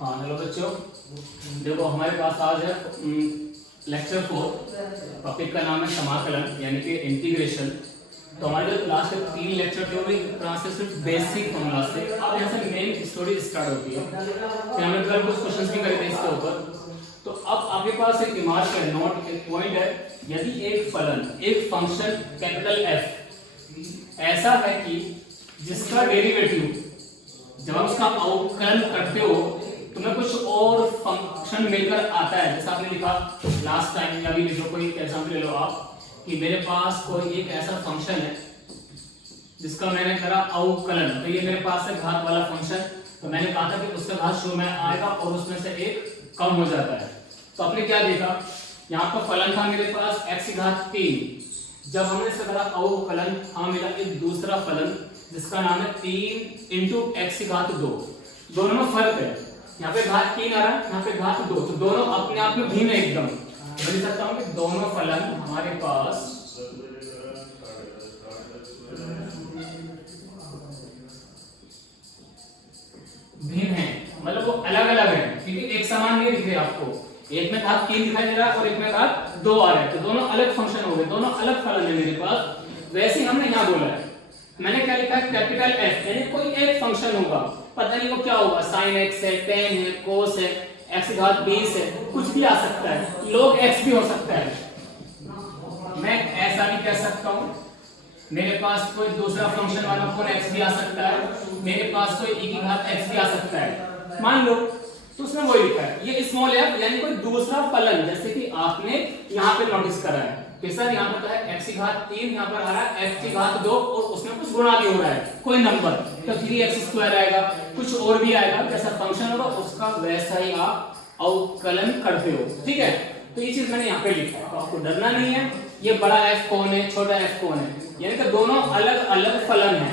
हाँ हेलो बच्चों, देखो हमारे पास आज है लेक्चर 4। टॉपिक का नाम है समाकलन यानी कि इंटीग्रेशन। तो हमारे जो लास्ट के 3 लेक्चर थे वो एक तरह से सिर्फ बेसिक फॉर्मूला से, अब यहाँ से मेन स्टोरी स्टार्ट होती है। फिर हमने कल कुछ क्वेश्चंस भी करे थे इसके ऊपर। तो अब आपके पास एक रिमार्क है, नोट एक पॉइंट है, यदि एक फलन एक फंक्शन कैपिटल एफ ऐसा है कि जिसका डेरिवेटिव जब आप उसका अवकलन करते हो तुम्हें कुछ और फंक्शन मिलकर आता है। जैसा आपने लिखा लास्ट टाइम, या भी लिखो, कोई एग्जांपल ले लो आप कि मेरे पास कोई एक ऐसा फंक्शन है जिसका मैंने करा अवकलन, तो ये मेरे पास है घात वाला फंक्शन। तो मैंने कहा था कि उसका घात शून्य में आएगा और उसमें से एक कम हो जाता है। तो आपने क्या देखा, यहाँ पर फलन था मेरे पास x की घात 3। जब हमने इसका करा अवकलन, हमें मिला एक दूसरा फलन जिसका नाम है 3 इंटू एक्स की घात 2। दोनों में फर्क है, यहाँ पे घात 3 आ रहा है, यहाँ पे घात 2, तो दोनों अपने आप में भिन्न है एकदम। मैं लिख सकता हूँ कि दोनों फलन हमारे पास भिन्न है, मतलब वो अलग अलग है, क्योंकि एक समान नहीं दिख रहे आपको। एक में घात 3 दिखाई दे रहा है और एक में घात 2 आ रहा है, तो दोनों अलग फंक्शन हो गए, दोनों अलग फलन है मेरे पास। वैसे ही हमने यहाँ बोला है, मैंने क्या लिखा है, कैपिटल एफ, यानी कोई एक फंक्शन होगा, पता नहीं वो क्या होगा, sin x है, tan है, cos है, x घात 20 है, कुछ भी आ सकता है, log x भी हो सकता है। मैं ऐसा भी कह सकता हूँ मेरे पास कोई दूसरा फंक्शन वाला कोण x भी आ सकता है, मेरे पास कोई e की घात x भी आ सकता है, मान लो। तो उसमें वही लिखा है, ये स्मॉल f यानी कोई दूसरा फलन, जैसे कि आपने यहाँ पे नोटिस करा है कि सर यहाँ पर है x की घात 3, यहाँ पर आ रहा है x की घात 2 और उसमें कुछ गुणा भी हो रहा है, कोई नंबर, तो 3x² आएगा, कुछ और भी आएगा, जैसा फंक्शन होगा उसका वैसा ही आप अवकलन करते हो, ठीक है। तो ये चीज मैंने यहाँ पे लिखा है, तो आपको डरना नहीं है, ये बड़ा f कौन है, छोटा f कौन है, यानी कि दोनों अलग अलग फलन है।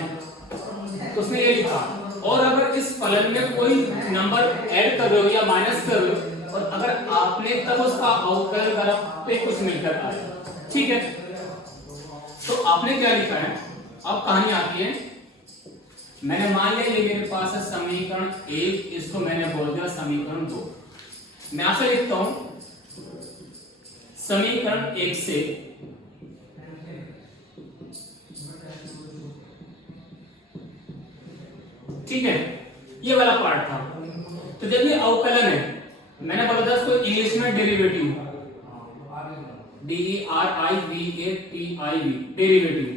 तो उसने ये लिखा, और अगर इस फलन में कोई नंबर ऐड कर रहे हो या माइनस कर रहे हो और अगर आपने तब उसका अवकलन करा तो कुछ मिलकर आएगा, ठीक है। तो आपने क्या लिखा है, अब कहानी आती है, मैंने मान लिया ये मेरे पास है समीकरण 1, इसको मैंने बोल दिया समीकरण 2। मैं आपसे लिखता हूं समीकरण 1 से ठीक है, ये वाला पार्ट था। तो जब ये अवकलन है, मैंने बोला था इसको इंग्लिश में डेरिवेटिव, DERIVATIV, डेरिवेटिव।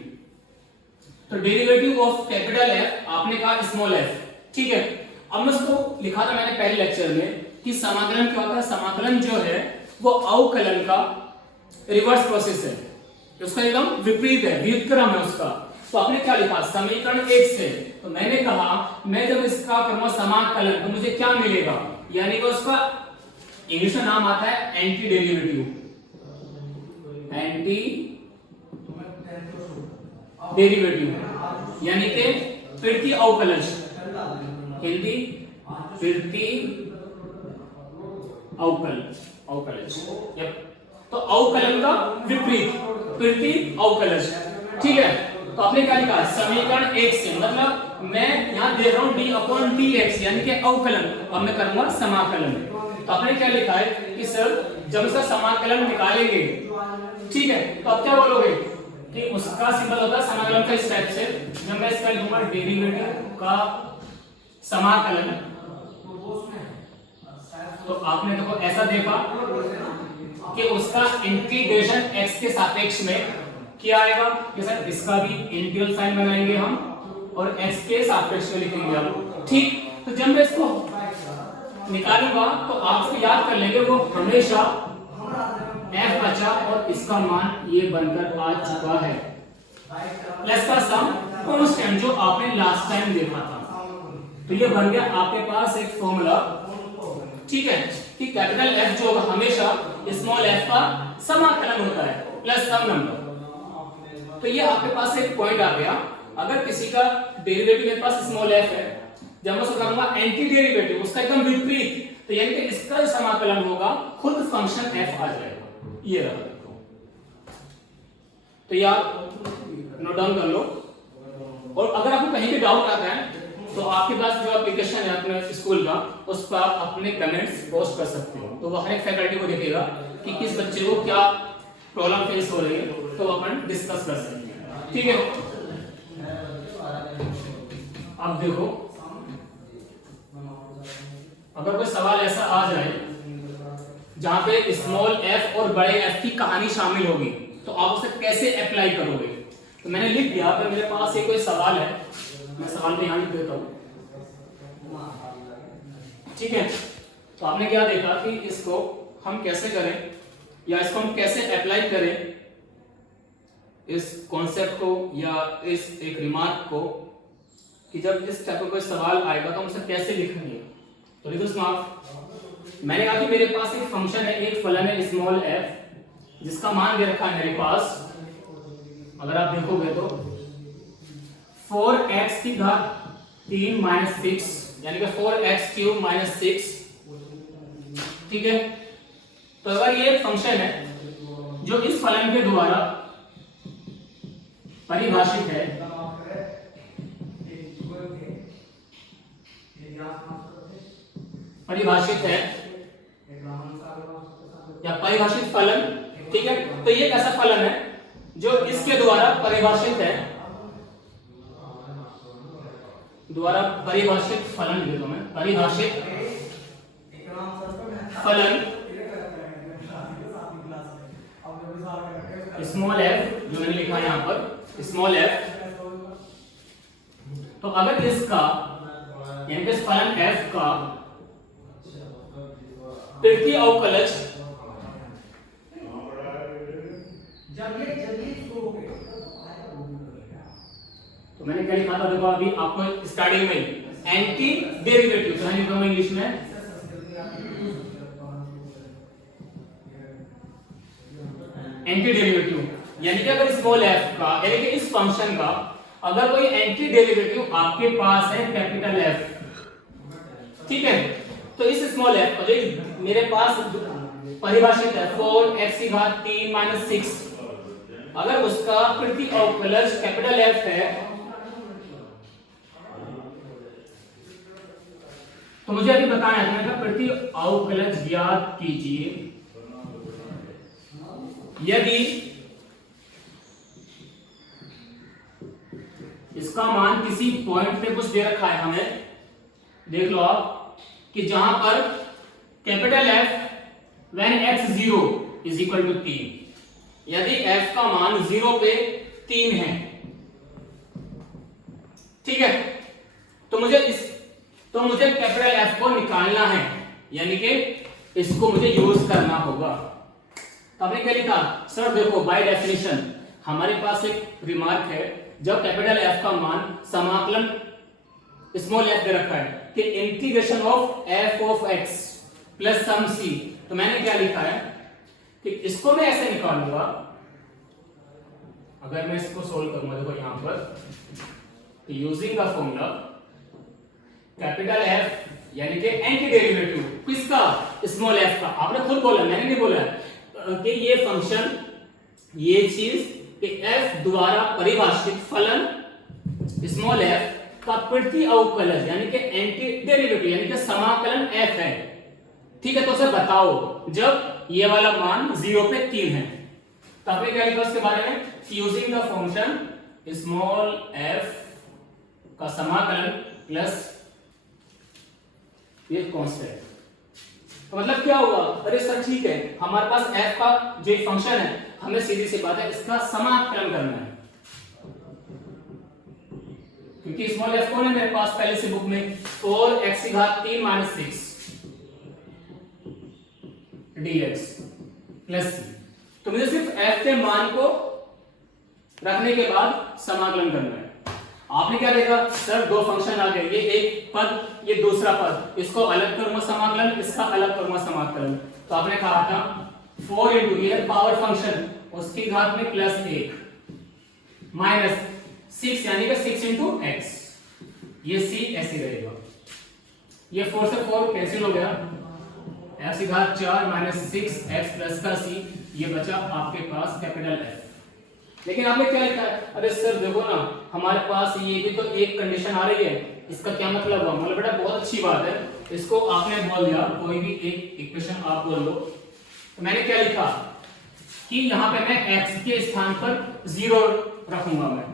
तो डेरिवेटिव ऑफ कैपिटल एफ, आपने कहा स्मॉल एफ, ठीक है। अब मैं उसको लिखा था मैंने पहले लेक्चर में कि समाकलन क्या होता है, समाकलन जो है वो अवकलन का रिवर्स प्रोसेस है, उसका एकदम विपरीत है, व्युत्क्रम है उसका। तो आपने क्या लिखा, समीकरण 1 से, तो मैंने कहा मैं जब इसका करूंगा समाकलन तो मुझे क्या मिलेगा, यानी कि उसका इंग्लिश में नाम आता है एंटी डेरिवेटिव, एंटी डेरिवेटिव यानी कि प्रति अवकलन, हिंदी प्रति अवकलन, अवकलन। तो अवकलन का विपरीत प्रति अवकलन, ठीक है। तो आपने क्या लिखा, समीकरण 1 से, मतलब मैं यहां दे रहा हूं d/dx यानी कि अवकलन, अब मैं करूंगा समाकलन। तो आपने क्या लिखा है कि सर जब इसका समाकलन निकालेंगे, ठीक है, तो अब क्या बोलोगे कि उसका सिंबल होता है समाकलन का इस टाइप से, जब मैं इसका लिखूंगा डेरिवेटिव का समाकलन, तो आपने देखो ऐसा देखा कि उसका इंटीग्रेशन x के सापेक्ष में क्या आएगा कि सर इसका भी इंटीग्रल साइन बनाएंगे हम और x के सापेक्ष में लिखेंगे हम, ठीक। तो जब मैं इसको निकालूंगा तो आप याद कर लेंगे वो हमेशा f बचा और इसका मान ये बनकर आ चुका है, प्लस का सम कांस्टेंट जो आपने लास्ट टाइम देखा था। तो ये बन गया आपके पास एक फॉर्मूला, ठीक है, कि कैपिटल F जो होगा हमेशा स्मॉल f का समाकलन होता है प्लस सम नंबर। तो ये आपके पास एक पॉइंट आ गया, अगर किसी का डेरिवेटिव मेरे पास स्मॉल f है, जब मैं उसको करूंगा एंटी डेरिवेटिव उसका एकदम विपरीत, तो यानी कि इसका समाकलन होगा खुद फंक्शन f आ जाएगा, ये रहा। तो यार नोट डाउन कर लो, और अगर आपको कहीं भी डाउट आता है तो आपके पास जो एप्लीकेशन है अपने स्कूल का, उस पर आप अपने कमेंट्स पोस्ट कर सकते हो, तो वो हर एक फैकल्टी को देखेगा कि किस बच्चे को क्या प्रॉब्लम फेस हो रही है, तो अपन डिस्कस कर सकते हैं। ठीक है, अब देखो अगर कोई सवाल ऐसा आ जाए जहां पे स्मॉल एफ और बड़े एफ की कहानी शामिल होगी, तो आप उसे कैसे अप्लाई करोगे। तो मैंने लिख दिया, अगर मेरे पास ये कोई सवाल है, मैं सवाल में यहां लिख देता हूं। ठीक है, तो आपने क्या देखा कि इसको हम कैसे करें या इसको हम कैसे अप्लाई करें, इस कॉन्सेप्ट को या इस एक रिमार्क को, कि जब इस टाइप का कोई सवाल आएगा तो हम उसे कैसे लिखेंगे। तो लिखो स्मार्ट, मैंने कहा कि मेरे पास एक फंक्शन है, एक फलन है स्मॉल एफ, जिसका मान दे रखा है मेरे पास, अगर आप देखोगे तो 4x की घात 3 माइनस 6, यानी कि 4x क्यूब माइनस 6। ठीक है, तो अगर ये एक फंक्शन है जो इस फलन के द्वारा परिभाषित है, या परिभाषित फलन, ठीक है, तो ये कैसा फलन है जो इसके द्वारा परिभाषित है, द्वारा परिभाषित फलन लिखो मैं, परिभाषित फलन स्मॉल एफ, जो मैंने लिखा है यहां पर स्मॉल एफ। तो अगर इसका यानी कि फलन एफ का तृतीय अवकलज, तो मैंने क्या लिखा था, देखो अभी आपको स्टार्टिंग में एंटी डेरिवेटिव, तो मैंने लिखा इंग्लिश में एंटी डेरिवेटिव, यानी कि अगर स्मॉल एफ का यानी कि इस फंक्शन का अगर कोई एंटी डेरिवेटिव आपके पास है कैपिटल एफ, ठीक है, तो इस स्मॉल एफ का जो मेरे पास परिभाषित है 4x की घात 3 माइनस 6, अगर उसका तृतीय अवकलज कैपिटल एफ है, तो मुझे अभी बताया था कि तृतीय अवकलज ज्ञात कीजिए यदि इसका मान किसी पॉइंट पे कुछ दे रखा है हमें, देख लो आप, कि जहां पर capital F when x 0 is equal to 3, यदि f का मान 0 पे 3 है, ठीक है, तो मुझे कैपिटल F को निकालना है, यानी कि इसको मुझे यूज करना होगा। तो आपने क्या लिखा, सर देखो बाय डेफिनेशन हमारे पास एक रिमार्क है, जब कैपिटल F का मान समाकलन स्मॉल f दे रखा है कि integration of f of x plus some c, तो मैंने क्या लिखा है कि इसको मैं ऐसे निकालूंगा, अगर मैं इसको सोल्व करूंगा, देखो यहां पर using the formula capital F यानी कि एंटी डेरिवेटिव किसका, स्मॉल f का। आपने खुद बोला, मैंने नहीं बोला कि ये फंक्शन, ये चीज कि f द्वारा परिभाषित फलन स्मॉल f का तृतीय अवकलज यानी कि एंटी डेरिवेटिव यानी कि समाकलन f है, ठीक है, तो सर बताओ जब ये वाला मान 0 पे 3 है, तो आपने क्या लिखा उसके बारे में, using the function small f का समाकलन प्लस ये कांस्टेंट। तो मतलब क्या हुआ, अरे सर ठीक है, हमारे पास f का जो फंक्शन है, हमें सीधी सी बात है इसका समाकलन करना है, क्योंकि स्मॉल f कौन है मेरे पास पहले से बुक में, 4x की घात 3 माइनस 6 dx प्लस c। तो मुझे सिर्फ f के मान को रखने के बाद समाकलन करना है। आपने क्या देखा, सर दो फंक्शन आ गए, ये एक पद ये दूसरा पद, इसको अलग करूंगा समाकलन, इसका अलग करूंगा समाकलन। तो आपने कहा था 4 इंटू ये पावर फंक्शन, उसकी घात में प्लस 1 माइनस 6 यानी कि 6 इंटू एक्स, ये c ऐसे रहेगा, ये 4 से 4 कैंसिल हो गया, x की घात 4 माइनस 6x प्लस का c, ये बचा आपके पास कैपिटल F। लेकिन आपने क्या लिखा है, अरे सर देखो ना हमारे पास ये भी तो एक कंडीशन आ रही है इसका क्या मतलब हुआ? मतलब बेटा बहुत अच्छी बात है, इसको आपने बोल दिया, कोई भी एक इक्वेशन आप बोल लो। तो मैंने क्या लिखा कि यहाँ पे मैं x के स्थान पर 0 रखूंगा मैं।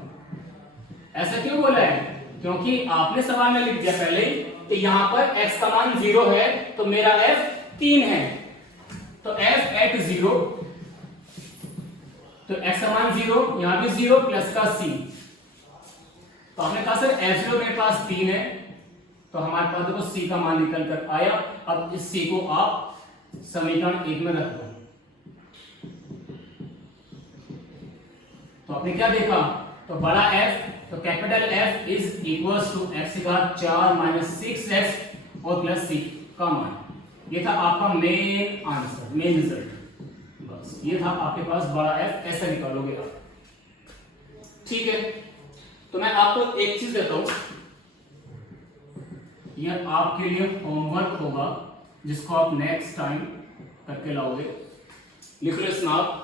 ऐसा क्यों बोला है? क्योंकि आपने सवाल में लिख दिया पहले कि यहाँ पर x का मान 0 है, तो मेरा f 3 है, तो f एट 0, तो x का मान 0, यहाँ भी 0 प्लस का c, तो हमने कहा सर f0 मेरे पास 3 है, तो हमारे पास देखो c का मान निकल कर आया। अब इस c को आप समीकरण 1 में रख दो। तो आपने क्या देखा? तो बड़ा F, तो capital F is equals to x की घात 4 माइनस 6x और प्लस c का मान। ये था आपका मेन आंसर, मेन रिजल्ट। बस ये था आपके पास बड़ा F, ऐसा निकालोगे आप। ठीक है, तो मैं आपको एक चीज देता हूं, यह आपके लिए होमवर्क होगा जिसको आप नेक्स्ट टाइम करके लाओगे। लिख लो इसमें आप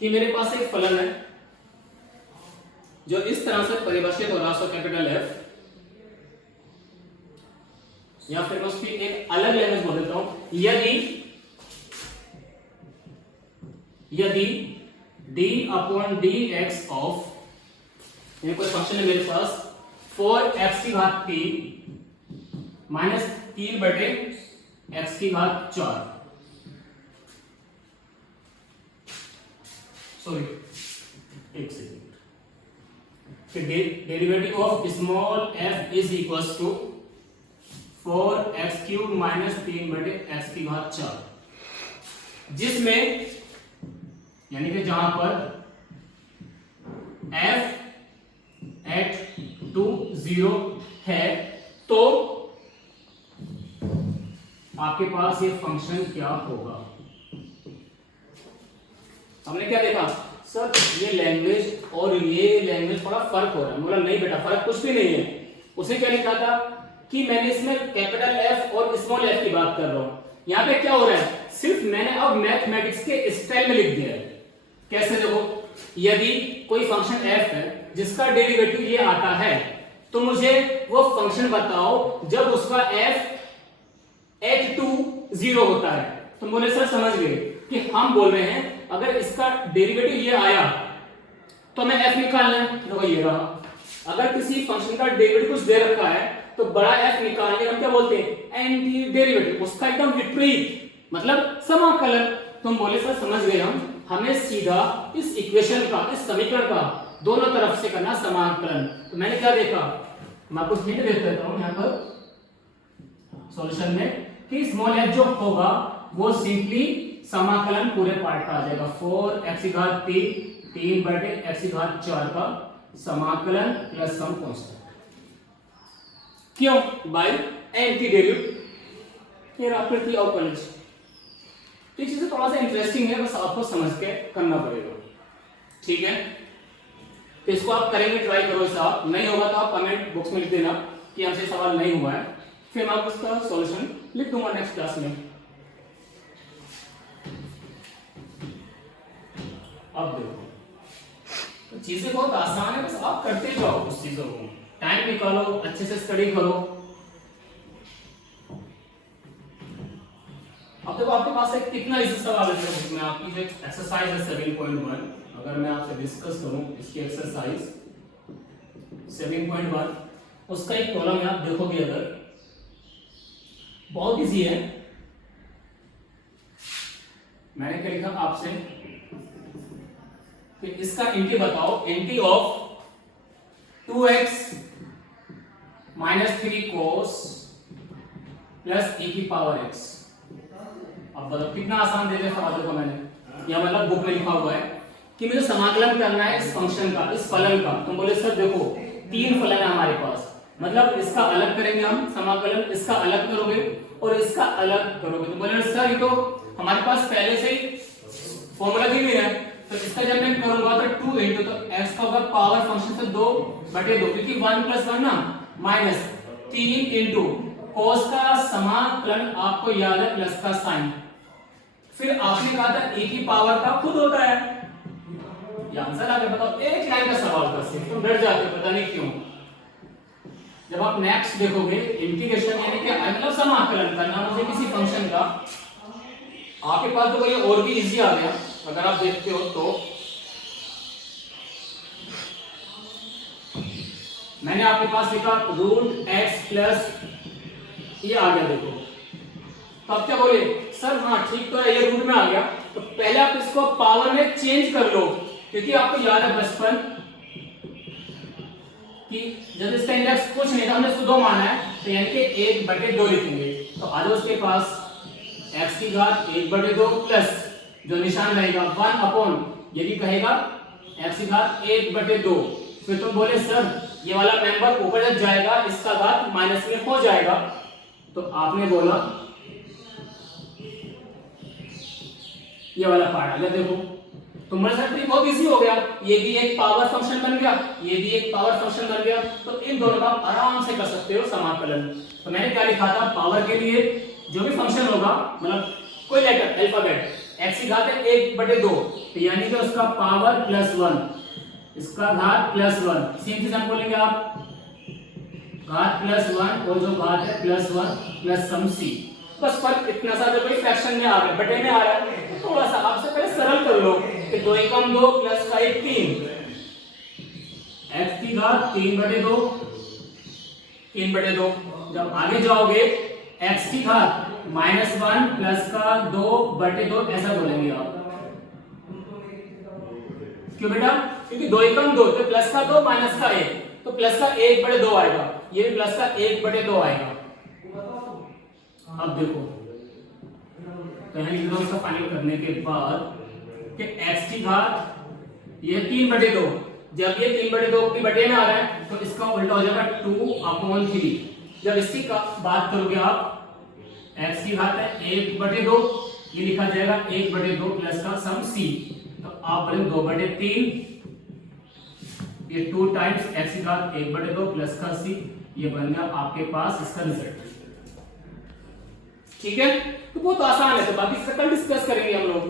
कि मेरे पास एक फलन है जो इस तरह से परिभाषित हो रहा है, कैपिटल F, या फिर मैं उसकी एक अलग लैंग्वेज बोल देता हूं, यदि d अपॉन dx ऑफ, ये कोई फंक्शन है मेरे पास 4x की घात 3 माइनस 3 बटे x की घात 4, सॉरी एक second, derivative of small f is equals to 4x cube minus 3 बटे x की घात 4, जिसमें यानी कि जहां पर f एट 2 0 है, तो आपके पास ये फंक्शन क्या होगा? हमने क्या देखा सर, ये लैंग्वेज और ये लैंग्वेज थोड़ा फर्क हो रहा है। बोला नहीं बेटा फर्क कुछ भी नहीं है। उसने क्या लिखा था कि मैंने इसमें कैपिटल F और स्मॉल f की बात कर रहा हूं, यहाँ पे क्या हो रहा है, सिर्फ मैंने अब मैथमेटिक्स के स्टाइल में लिख दिया है। कैसे? देखो, यदि कोई फंक्शन f है जिसका डेरिवेटिव ये आता है, तो मुझे वो फंक्शन बताओ जब उसका f एट 2 0 होता है। तुम बोले सर समझ गए कि हम बोल रहे हैं अगर इसका डेरिवेटिव ये आया तो हमें f निकालना है। देखो ये रहा, अगर किसी फंक्शन का डेरिवेटिव कुछ दे रखा है तो बड़ा f निकालने हम क्या बोलते हैं? एंटी डेरिवेटिव, उसका एकदम विपरीत, मतलब समाकलन। तुम बोले सर समझ गए हम, हमें सीधा इस इक्वेशन का, इस समीकरण का दोनों तरफ से करना समाकलन। तो मैंने क्या देखा, मैं आपको हिंट दे देता हूं यहाँ पर सॉल्यूशन में, कि स्मॉल f जो होगा वो सिंपली समाकलन पूरे पार्ट का आ जाएगा, 4x की घात 3 बटे x की घात 4 का समाकलन प्लस सम कांस्टेंट। क्यों? Bye anti derivative. ये प्रकृति ऑफ कॉलेज, तो ये चीजें थोड़ा सा इंटरेस्टिंग है, बस आपको समझ के करना पड़ेगा। ठीक है, तो इसको आप करेंगे, ट्राई करो। साहब नहीं होगा तो आप कमेंट बॉक्स में लिख देना कि हमसे सवाल नहीं हुआ है, फिर मैं आपको उसका सॉल्यूशन लिख दूंगा नेक्स्ट क्लास में। अब देखो, तो चीजें बहुत आसान है, बस आप करते जाओ उस चीजों को, टाइम निकालो, अच्छे से स्टडी करो। अब देखो आपके पास एक कितना इजी सवाल है इसमें, आपकी जो एक्सरसाइज है 7.1, अगर मैं आपसे डिस्कस करूं इसकी एक्सरसाइज 7.1, उसका एक प्रॉब्लम है, आप देखोगे अगर, बहुत इजी है। मैंने क्या लिखा आपसे कि इसका एंटी बताओ, anti of 2x minus 3 cos plus e की पावर x। अब बताओ कितना आसान दे दिया सवाल को मैंने, या मतलब बुक में लिखा हुआ है कि मुझे समाकलन करना है इस फंक्शन का, इस फलन का। तुम बोले सर देखो 3 फलन है हमारे पास, मतलब इसका अलग करेंगे हम समाकलन, इसका अलग करोगे और इसका अलग करोगे। तो बोले सर ये तो हमारे पास पहले से ही फॉर्मूला दी हुई है, तो इसका जब मैं करूंगा तो 2 इंटू, तो x का होगा पावर फंक्शन से 2 बटे 2, क्योंकि 1 प्लस 1 ना, माइनस 3 इंटू cos का समाकलन आपको याद है प्लस का साइन, फिर आपने कहा था e की पावर का खुद होता है। ये आंसर आ गया। बताओ एक लाइन का सवाल था सिर्फ, तुम डर जाते हो पता नहीं क्यों। जब आप नेक्स्ट देखोगे इंटीग्रेशन यानी कि मतलब समाकलन करना मुझे किसी फंक्शन का, आपके पास तो ये और भी इजी आ गया अगर आप देखते हो तो। मैंने आपके पास लिखा रूट एक्स प्लस ये आ गया, देखो तो आप क्या बोले सर हाँ ठीक तो है ये रूट में आ गया, तो पहले आप इसको पावर में चेंज कर लो, क्योंकि आपको याद है बचपन कि जब इसका इंडेक्स कुछ नहीं था हमने इसको 2 माना है, तो यानी कि 1/2 लिखेंगे। तो आ जाओ उसके पास x की घात 1/2 प्लस जो निशान रहेगा 1 अपॉन ये भी कहेगा x की घात 1/2। फिर तुम बोले सर ये वाला मेंबर ऊपर जब जाएगा इसका घात माइनस में हो जाएगा, तो आपने बोला ये वाला पार्ट आ गया। देखो तो मेरे साथ बहुत इजी हो गया, ये भी एक पावर फंक्शन बन गया, ये भी एक पावर फंक्शन बन गया, तो इन दोनों का आप आराम से कर सकते हो समाकलन। तो मैंने क्या लिखा था, पावर के लिए जो भी फंक्शन होगा मतलब कोई लेटर अल्फाबेट x की घात है 1/2, तो यानी कि उसका पावर +1 इसका घात +1, सेम चीज हम बोलेंगे आप घात +1 और जो घात है +1 प्लस सम c। बस फर्क इतना सा, जो कोई फ्रैक्शन में आ रहा है बटे में आ रहा है, तो थोड़ा सा आपसे पहले सरल कर लो कि 2 × 2 प्लस का 1 3, x की घात 3/2 3/2। जब आगे जाओगे x की घात -1 प्लस का 2/2 ऐसा बोलेंगे आप। क्यों बेटा, क्योंकि 2 × 2 तो प्लस का 2 माइनस का 1, तो प्लस का 1/2 आएगा, ये भी प्लस का 1/2 आएगा। अब देखो तो यहाँ लिख दो इसका फाइनल करने के बाद कि x की घात ये 3/2, जब ये 3/2 की बटे में आ रहा है तो इसका उल्टा हो जाएगा 2/3। जब इसकी बात करोगे आप x की घात है 1/2, ये लिखा जाएगा 1/2 प्लस का सम c, तो आप बोले 2/3, ये 2 टाइम्स x की घात 1/2 प्लस का c, ये बन गया आपके पास इसका रिजल्ट। ठीक है, तो बहुत आसान है, तो बाकी इसका कल डिस्कस करेंगे हम लोग।